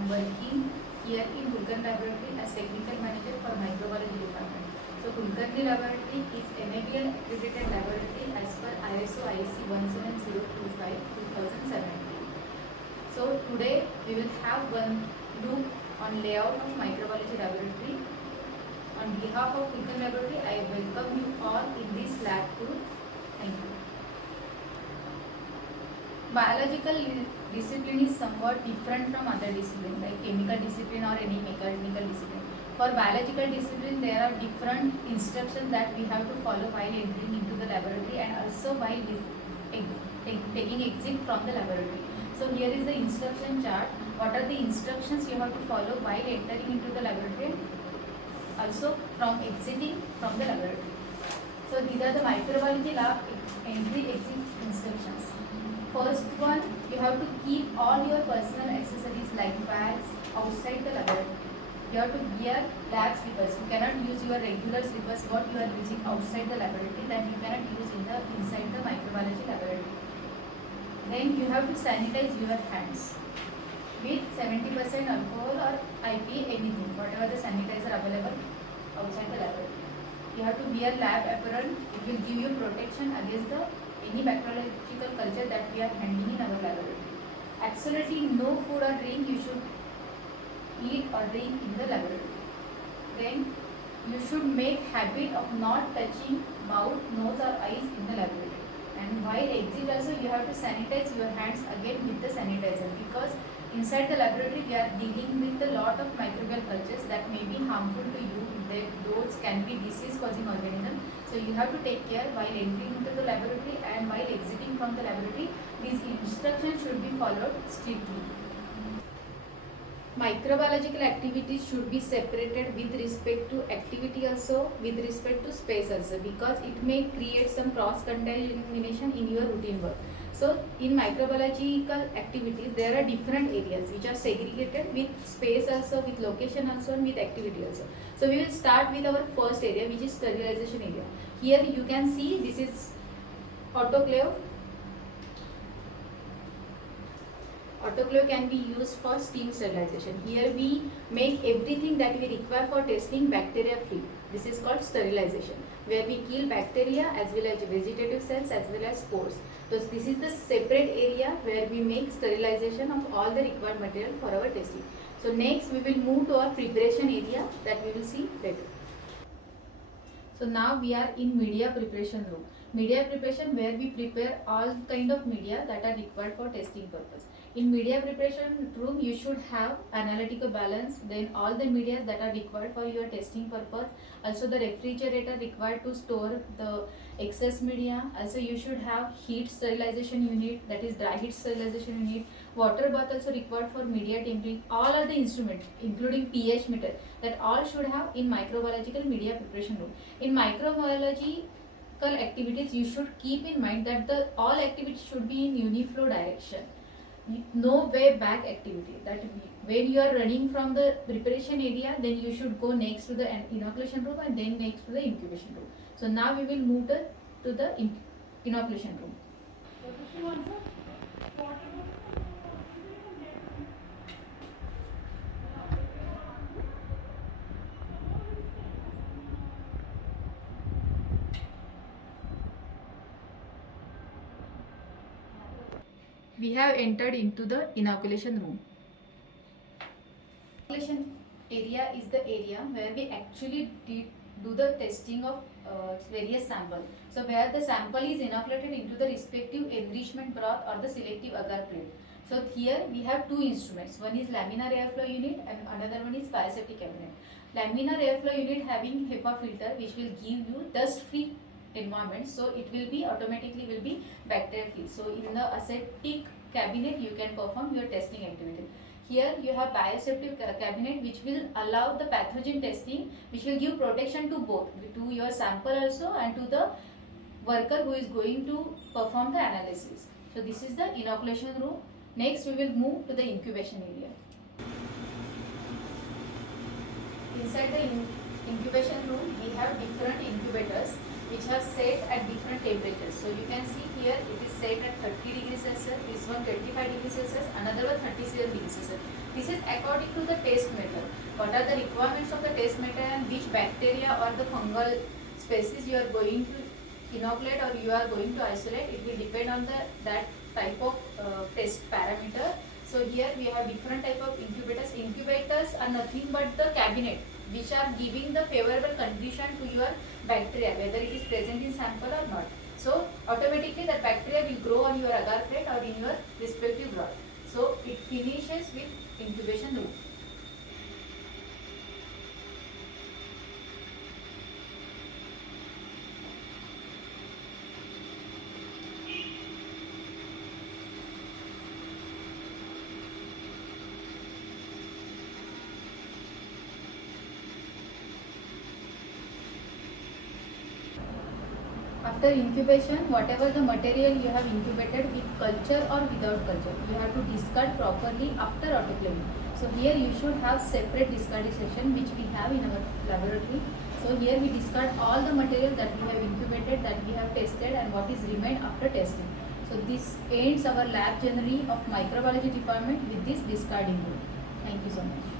am working here in Kulkarni Laboratory as Technical Manager for Microbiology Department. So Kulkarni Laboratory is NABL accredited laboratory as per ISO IEC 17025/2017. So today we will have one look on layout of Microbiology Laboratory. On behalf of Kulkarni Laboratory, I welcome you all in this lab tour. Thank you. Biological discipline is somewhat different from other disciplines like chemical discipline or any mechanical discipline. For biological discipline, there are different instructions that we have to follow while entering into the laboratory and also while taking exit from the laboratory. So here is the instruction chart. What are the instructions you have to follow while entering into the laboratory? Also from exiting from the laboratory. So these are the microbiology lab entry exit instructions. First one, you have to keep all your personal accessories like bags outside the laboratory. You have to wear lab slippers. You cannot use your regular slippers what you are using outside the laboratory that you cannot use inside the microbiology laboratory. Then you have to sanitize your hands with 70% alcohol or IP anything, whatever the sanitizer available outside the laboratory. You have to wear lab apparel. It will give you protection against any bacteriological culture that we are handling in our laboratory. Absolutely no food or drink you should eat or drink in the laboratory. Then you should make habit of not touching mouth, nose or eyes in the laboratory. And while exit also you have to sanitize your hands again with the sanitizer, because inside the laboratory we are dealing with a lot of microbial cultures that may be harmful to you. Those can be disease causing organism. So you have to take care while entering into the laboratory and while exiting from the laboratory. These instructions should be followed strictly. Microbiological activities should be separated with respect to activity also, with respect to space also, because it may create some cross contamination in your routine work. So in microbiological activities there are different areas which are segregated with space also, with location also and with activity also. So we will start with our first area, which is sterilization area. Here you can see this is autoclave. Autoclave can be used for steam sterilization. Here we make everything that we require for testing bacteria free. This is called sterilization, where we kill bacteria as well as vegetative cells as well as spores. So this is the separate area where we make sterilization of all the required material for our testing. So next we will move to our preparation area that we will see later. So now we are in media preparation room. Media preparation, where we prepare all kind of media that are required for testing purpose. In media preparation room you should have analytical balance, then all the media that are required for your testing purpose, also the refrigerator required to store the excess media. Also you should have heat sterilization unit, that is dry heat sterilization unit, water bath also required for media tempering. All are the instruments including pH meter that all should have in microbiological media preparation room. In microbiological activities you should keep in mind that all activities should be in uniflow direction. No way back activity, that when you are running from the preparation area, then you should go next to the inoculation room and then next to the incubation room. So now we will move to the inoculation room. We have entered into the inoculation room. Inoculation area is the area where we actually do the testing of various samples. So where the sample is inoculated into the respective enrichment broth or the selective agar plate. So here we have two instruments. One is laminar airflow unit and another one is biosafety cabinet. Laminar airflow unit having HEPA filter which will give you dust free environment, so it will be automatically bacteria free. So in the aseptic cabinet you can perform your testing activity. Here you have biosafety cabinet which will allow the pathogen testing, which will give protection to both, to your sample also and to the worker who is going to perform the analysis. So this is the inoculation room. Next we will move to the incubation area. Inside the incubation room we have different incubators. which are set at different temperatures. So you can see here it is set at 30 degrees Celsius, this one 25 degrees Celsius, another one 37 degrees Celsius. This is according to the test method. What are the requirements of the test method and which bacteria or the fungal species you are going to inoculate or you are going to isolate, it will depend on that type of test parameter. So here we have different type of incubators. Incubators are nothing but the cabinet which are giving the favorable condition to your bacteria, whether it is present in sample or not. So automatically that bacteria will grow on your agar plate or in your respective rod. So it finishes with incubation room. After incubation, whatever the material you have incubated with culture or without culture, you have to discard properly after autoclaving. So here you should have separate discarding session which we have in our laboratory. So here we discard all the material that we have incubated, that we have tested and what is remained after testing. So this ends our lab journey of microbiology department with this discarding rule. Thank you so much.